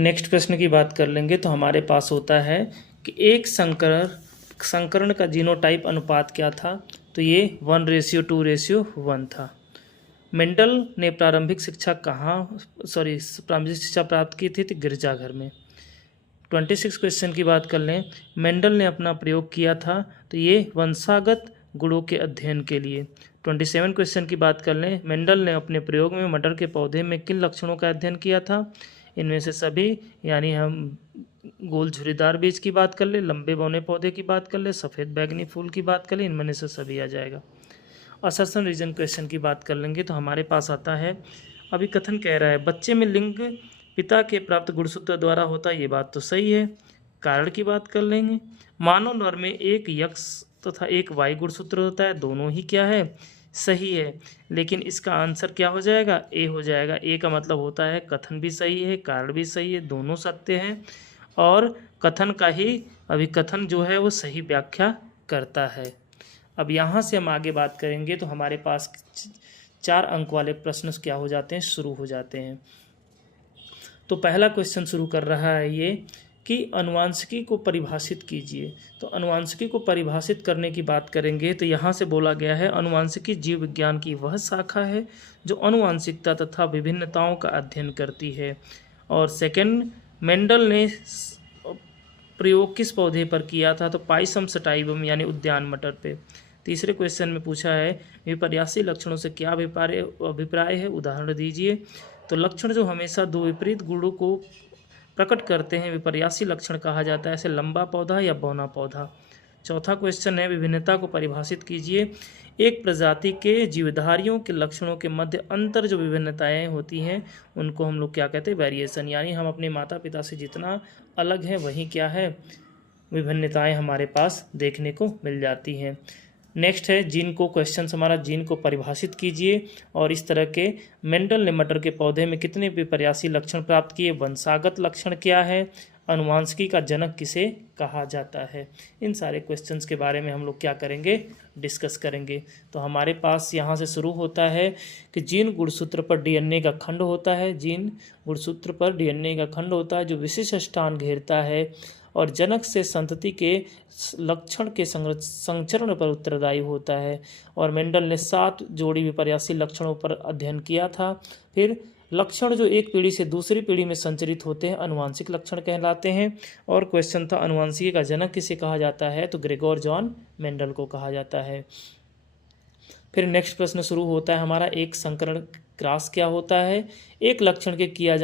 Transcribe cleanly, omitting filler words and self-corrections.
Next प्रश्न की बात कर लेंगे तो हमारे पास होता है कि एक संकरण का जीनोटाइप अनुपात क्या था। तो ये 1:2:1 था। मेंडल ने प्रारंभिक शिक्षा प्राप्त की थी तो गिरजाघर में। 26 क्वेश्चन की बात कर लें, मेंडल ने अपना प्रयोग किया था तो ये वंशागत गुणों के अध्ययन के लिए। 27 क्वेश्चन की बात कर लें, मेंडल ने अपने प्रयोग में मटर के पौधे में किन लक्षणों का अध्ययन किया था। इनमें से सभी, यानी हम गोल झुर्रीदार बीज की बात कर ले, लंबे बौने पौधे की बात कर ले, सफ़ेद बैगनी फूल की बात कर ले, इनमें से सभी आ जाएगा। असर्शन रीजन क्वेश्चन की बात कर लेंगे तो हमारे पास आता है, अभी कथन कह रहा है बच्चे में लिंग पिता के प्राप्त गुणसूत्र द्वारा होता है, ये बात तो सही है। कारण की बात कर लेंगे, मानव नर में एक यक्ष तथा एक वाई गुणसूत्र होता है, दोनों ही क्या है, सही है। लेकिन इसका आंसर क्या हो जाएगा, ए हो जाएगा। ए का मतलब होता है कथन भी सही है, कारण भी सही है, दोनों सत्य हैं और कथन का ही अभिकथन जो है वो सही व्याख्या करता है। अब यहाँ से हम आगे बात करेंगे तो हमारे पास 4 अंक वाले प्रश्न क्या हो जाते हैं, शुरू हो जाते हैं। तो पहला क्वेश्चन शुरू कर रहा है ये कि अनुवांशिकी को परिभाषित कीजिए। तो अनुवांशिकी को परिभाषित करने की बात करेंगे तो यहाँ से बोला गया है, अनुवांशिकी जीव विज्ञान की वह शाखा है जो अनुवांशिकता तथा विभिन्नताओं का अध्ययन करती है। और सेकंड, मेंडल ने प्रयोग किस पौधे पर किया था, तो पाइसम सटाइवम यानी उद्यान मटर पे। तीसरे क्वेश्चन में पूछा है विपर्यासी लक्षणों से क्या अभिप्राय है, उदाहरण दीजिए। तो लक्षण जो हमेशा दो विपरीत गुणों को प्रकट करते हैं विपर्यासी लक्षण कहा जाता है, ऐसे लंबा पौधा या बौना पौधा। चौथा क्वेश्चन है विभिन्नता को परिभाषित कीजिए। एक प्रजाति के जीवधारियों के लक्षणों के मध्य अंतर जो विभिन्नताएं होती हैं उनको हम लोग क्या कहते हैं, वेरिएशन। यानी हम अपने माता पिता से जितना अलग हैं वही क्या है, विभिन्नताएं हमारे पास देखने को मिल जाती हैं। नेक्स्ट है जीन को, क्वेश्चन हमारा जीन को परिभाषित कीजिए। और इस तरह के मेंडल ने मटर के पौधे में कितने विपर्यासी लक्षण प्राप्त किए, वंशागत लक्षण क्या है, अनुवांशिकी का जनक किसे कहा जाता है। इन सारे क्वेश्चंस के बारे में हम लोग क्या करेंगे, डिस्कस करेंगे। तो हमारे पास यहाँ से शुरू होता है कि जीन गुणसूत्र पर डीएनए का खंड होता है। जीन गुणसूत्र पर डीएनए का खंड होता है जो विशिष्ट स्थान घेरता है और जनक से संतति के लक्षण के संचरण पर उत्तरदायी होता है। और मेंडल ने 7 जोड़ी विपर्यासी लक्षणों पर अध्ययन किया था। फिर लक्षण जो एक पीढ़ी से दूसरी पीढ़ी में संचरित होते हैं अनुवांशिक लक्षण कहलाते हैं। और क्वेश्चन था अनुवांशिकी का जनक किसे कहा जाता है, तो ग्रेगोर जॉन मेंडल को कहा जाता है। फिर नेक्स्ट प्रश्न शुरू होता है हमारा, एक संकरण क्रॉस क्या होता है। एक लक्षण के किया